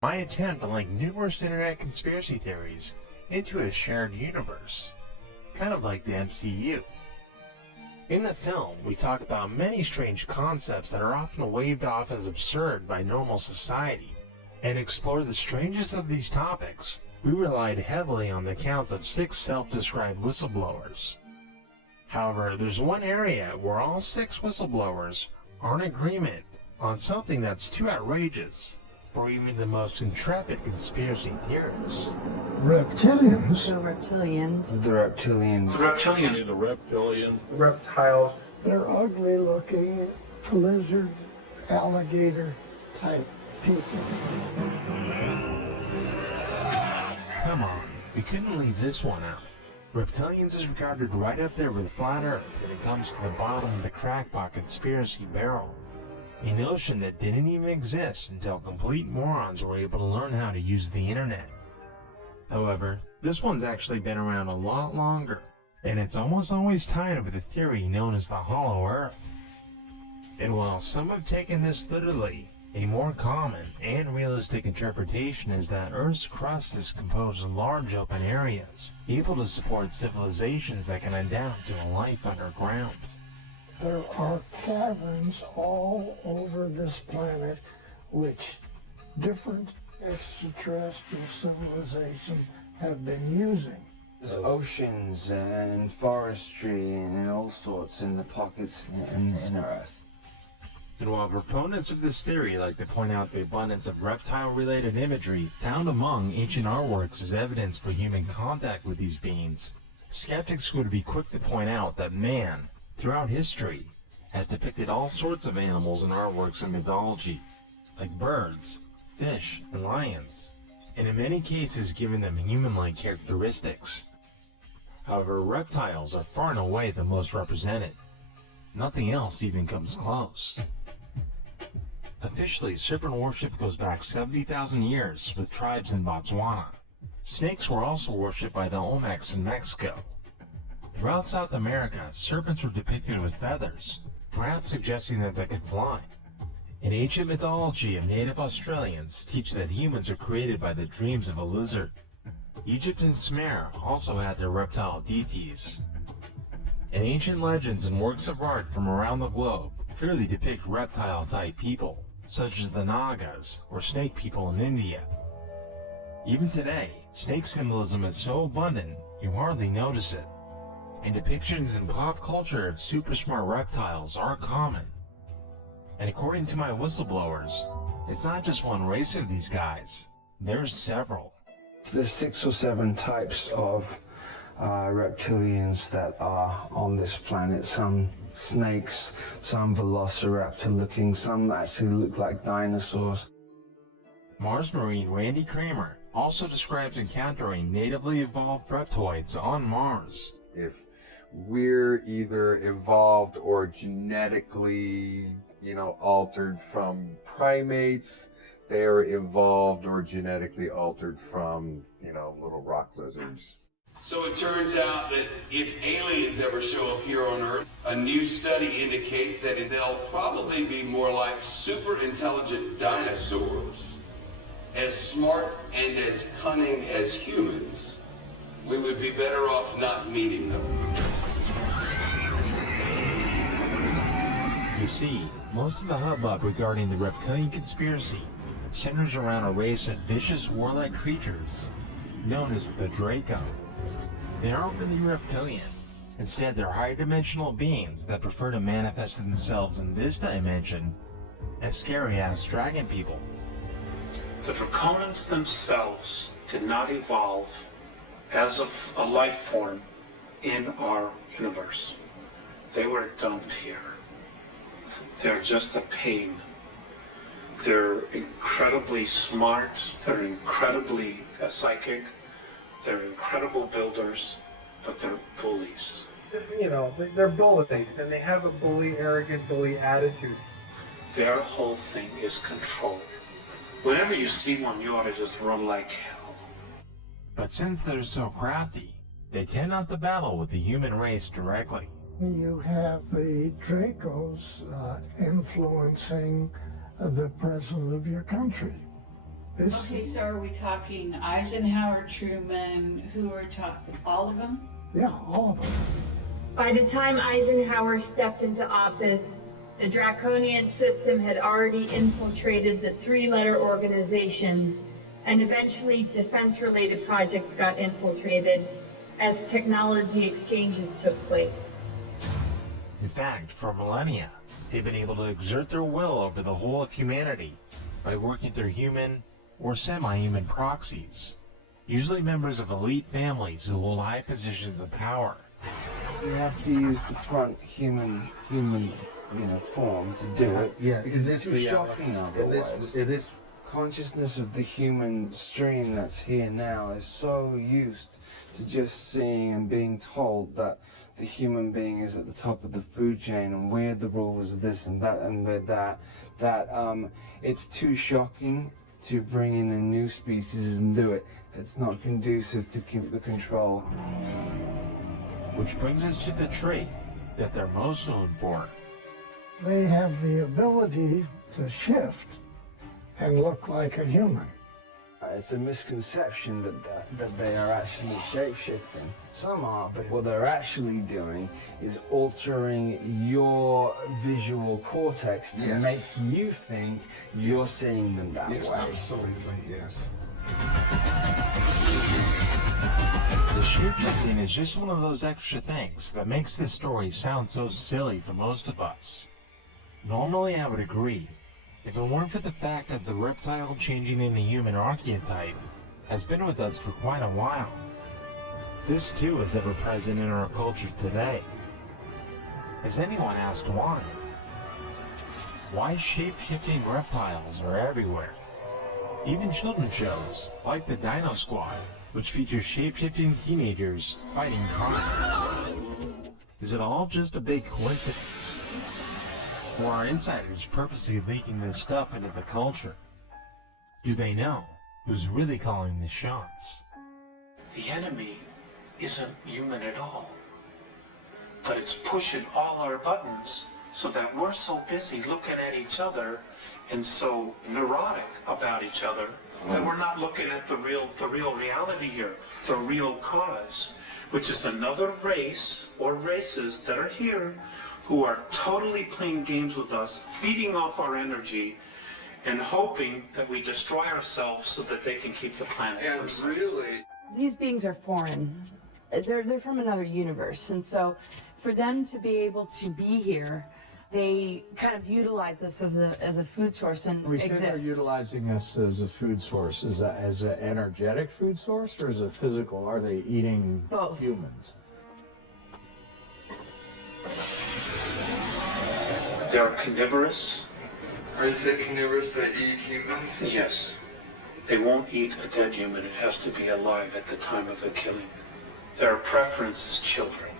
My attempt to link numerous internet conspiracy theories into a shared universe, kind of like the MCU. In the film, we talk about many strange concepts that are often waved off as absurd by normal society, and explore the strangest of these topics. We relied heavily on the accounts of 6 self-described whistleblowers. However, there's one area where all 6 whistleblowers are in agreement on something that's too outrageous for even the most intrepid conspiracy theorists. Reptilians. The reptilians. The reptilians. The reptilians. The reptilian. Reptiles. They're ugly looking lizard, alligator type people. Come on, we couldn't leave this one out. Reptilians is regarded right up there with flat Earth when it comes to the bottom of the crackpot conspiracy barrel. A notion that didn't even exist until complete morons were able to learn how to use the internet. However, this one's actually been around a lot longer, and it's almost always tied with a theory known as the Hollow Earth. And while some have taken this literally, a more common and realistic interpretation is that Earth's crust is composed of large open areas, able to support civilizations that can adapt to a life underground. There are caverns all over this planet which different extraterrestrial civilizations have been using. There's oceans and forestry and all sorts in the pockets in Earth. And while proponents of this theory like to point out the abundance of reptile-related imagery found among ancient artworks as evidence for human contact with these beings, skeptics would be quick to point out that man, throughout history, has depicted all sorts of animals in artworks and mythology, like birds, fish, and lions, and in many cases given them human-like characteristics. However, reptiles are far and away the most represented. Nothing else even comes close. Officially, serpent worship goes back 70,000 years with tribes in Botswana. Snakes were also worshipped by the Olmecs in Mexico. Throughout South America, serpents were depicted with feathers, perhaps suggesting that they could fly. In ancient mythology of native Australians teach that humans are created by the dreams of a lizard. Egypt and Sumer also had their reptile deities. And ancient legends and works of art from around the globe clearly depict reptile-type people, such as the Nagas or snake people in India. Even today, snake symbolism is so abundant you hardly notice it, and depictions in pop culture of super smart reptiles are common. And according to my whistleblowers, it's not just one race of these guys, there's several. There's 6 or 7 types of reptilians that are on this planet. Some snakes, some velociraptor looking, some actually look like dinosaurs. Mars Marine Randy Kramer also describes encountering natively evolved reptoids on Mars. If we're either evolved or genetically, altered from primates, they are evolved or genetically altered from, little rock lizards. So it turns out that if aliens ever show up here on Earth, a new study indicates that they'll probably be more like super intelligent dinosaurs, as smart and as cunning as humans. We would be better off not meeting them. You see, most of the hubbub regarding the reptilian conspiracy centers around a race of vicious warlike creatures known as the Draco. They aren't really reptilian. Instead, they're higher dimensional beings that prefer to manifest themselves in this dimension as scary-ass dragon people. The Draconians themselves did not evolve as a life form in our universe. They were dumped here. They're just a pain. They're incredibly smart. They're incredibly psychic. They're incredible builders, but they're bullies. They're bullies, and they have a arrogant bully attitude. Their whole thing is control. Whenever you see one, you ought to just run like hell. But since they're so crafty, they tend not to battle with the human race directly. You have the Dracos influencing the president of your country. This, Okay, so are we talking Eisenhower, Truman, who are talking, all of them? yeah, all of them. By the time Eisenhower stepped into office, the draconian system had already infiltrated the three-letter organizations, and eventually defense-related projects got infiltrated as technology exchanges took place. In fact, for millennia, they've been able to exert their will over the whole of humanity by working through human or semi-human proxies, usually members of elite families who hold high positions of power. You have to use the front human, form to do it. Yeah, because in it's this too reality, shocking otherwise. in this Consciousness of the human stream that's here now is so used to just seeing and being told that the human being is at the top of the food chain and we're the rulers of this and that and we're that, it's too shocking to bring in a new species and do it. It's not conducive to keep the control. Which brings us to the trait that they're most known for. They have the ability to shift and look like a human. It's a misconception that they are actually shape-shifting. Some are, but what they're actually doing is altering your visual cortex to Yes. make you think you're seeing them that yes, way. absolutely, yes. The shapeshifting is just one of those extra things that makes this story sound so silly for most of us. Normally I would agree, if it weren't for the fact that the reptile changing into human archetype has been with us for quite a while. This too is ever present in our culture today. Has anyone asked why? Why shape-shifting reptiles are everywhere? Even children's shows, like the Dino Squad, which features shape-shifting teenagers fighting crime. Is it all just a big coincidence? Or are insiders purposely leaking this stuff into the culture? Do they know who's really calling the shots? The enemy isn't human at all, but it's pushing all our buttons so that we're so busy looking at each other and so neurotic about each other that we're not looking at the real reality here, the real cause, which is another race or races that are here who are totally playing games with us, feeding off our energy, and hoping that we destroy ourselves so that they can keep the planet. And really, These beings are foreign. They're from another universe, and so for them to be able to be here, they kind of utilize us as a food source and We say they're exist. utilizing us as a food source. Is that as an energetic food source or as a physical? Are they eating Both. humans? They're carnivorous. Are they carnivorous that eat humans? Yes. They won't eat a dead human. It has to be alive at the time of the killing. Their preference is children.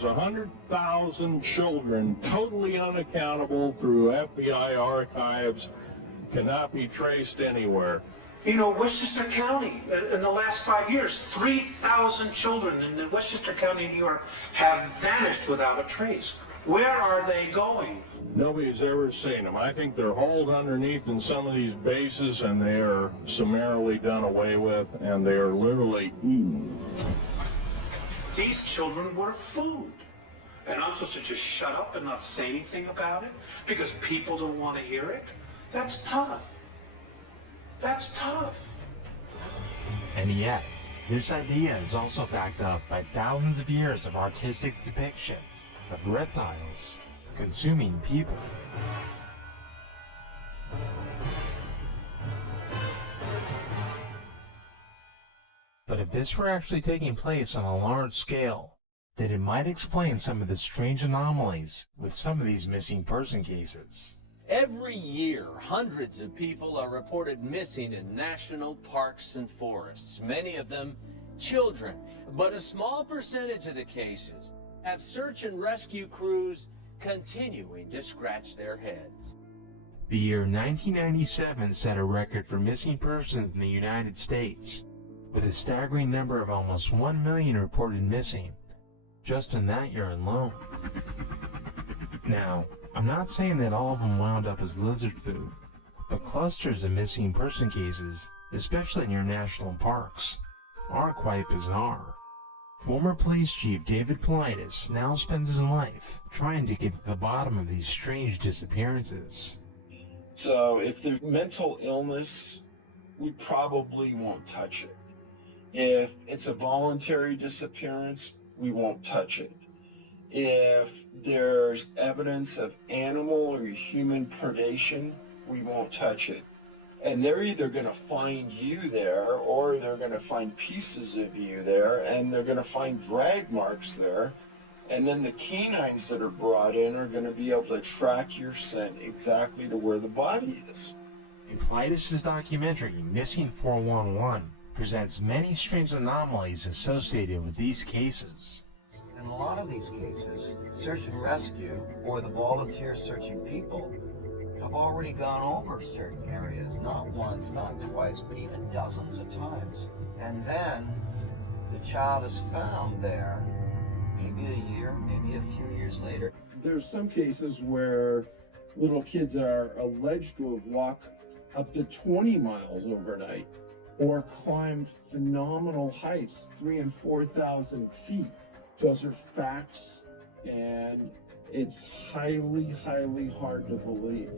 100,000 children, totally unaccountable through FBI archives, cannot be traced anywhere. You know, Westchester County, in the last 5 years, 3,000 children in the Westchester County, New York, have vanished without a trace. Where are they going? Nobody's ever seen them. I think they're hauled underneath in some of these bases and they are summarily done away with and they are literally eaten. These children were food. And I'm supposed to just shut up and not say anything about it because people don't want to hear it? That's tough. That's tough. And yet, this idea is also backed up by thousands of years of artistic depictions of reptiles consuming people. But if this were actually taking place on a large scale, then it might explain some of the strange anomalies with some of these missing person cases. Every year, hundreds of people are reported missing in national parks and forests, many of them children. But a small percentage of the cases have search and rescue crews continuing to scratch their heads. The year 1997 set a record for missing persons in the United States, with a staggering number of almost 1 million reported missing, just in that year alone. Now, I'm not saying that all of them wound up as lizard food, But clusters of missing person cases, especially near national parks, are quite bizarre. Former police chief David Politis now spends his life trying to get to the bottom of these strange disappearances. So if there's mental illness, we probably won't touch it. If it's a voluntary disappearance, we won't touch it. If there's evidence of animal or human predation, we won't touch it. And they're either going to find you there, or they're going to find pieces of you there, and they're going to find drag marks there. And then the canines that are brought in are going to be able to track your scent exactly to where the body is. In Politis' documentary, Missing 411, presents many strange anomalies associated with these cases. In a lot of these cases, search and rescue, or the volunteers searching people, have already gone over certain areas, not once, not twice, but even dozens of times. And then the child is found there, maybe a year, maybe a few years later. There's some cases where little kids are alleged to have walked up to 20 miles overnight, or climbed phenomenal heights, 3,000 and 4,000 feet. Those are facts, and it's highly, highly hard to believe.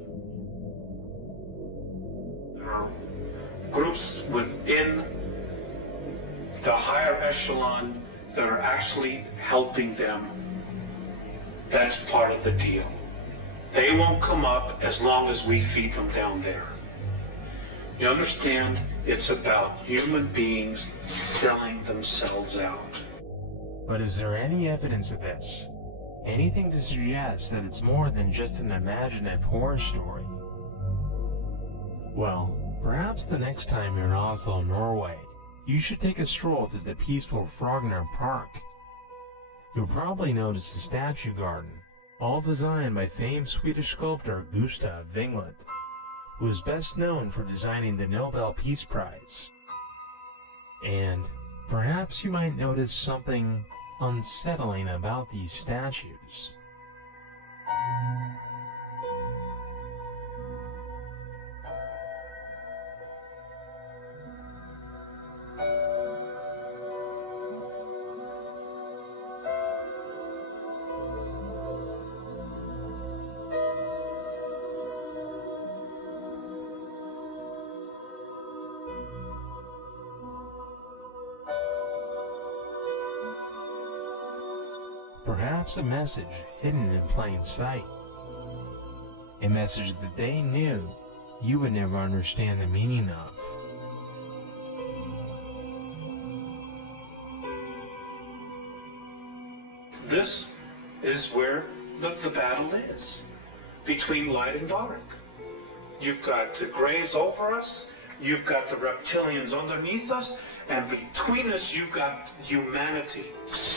There are groups within the higher echelon that are actually helping them. That's part of the deal. They won't come up as long as we feed them down there. You understand? It's about human beings selling themselves out. But is there any evidence of this? Anything to suggest that it's more than just an imaginative horror story? Well, perhaps the next time you're in Oslo, Norway, you should take a stroll through the peaceful Frogner Park. You'll probably notice a statue garden, all designed by famed Swedish sculptor Gustav Winglet, who is best known for designing the Nobel Peace Prize. And perhaps you might notice something unsettling about these statues. Perhaps a message hidden in plain sight. A message that they knew you would never understand the meaning of. This is where the battle is, between light and dark. You've got the grays over us, you've got the reptilians underneath us, and between us you've got humanity,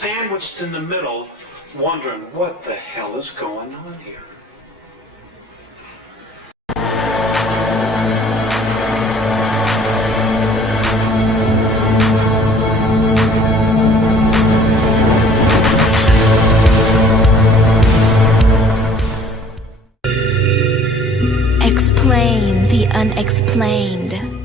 sandwiched in the middle, wondering what the hell is going on here. Explain the unexplained.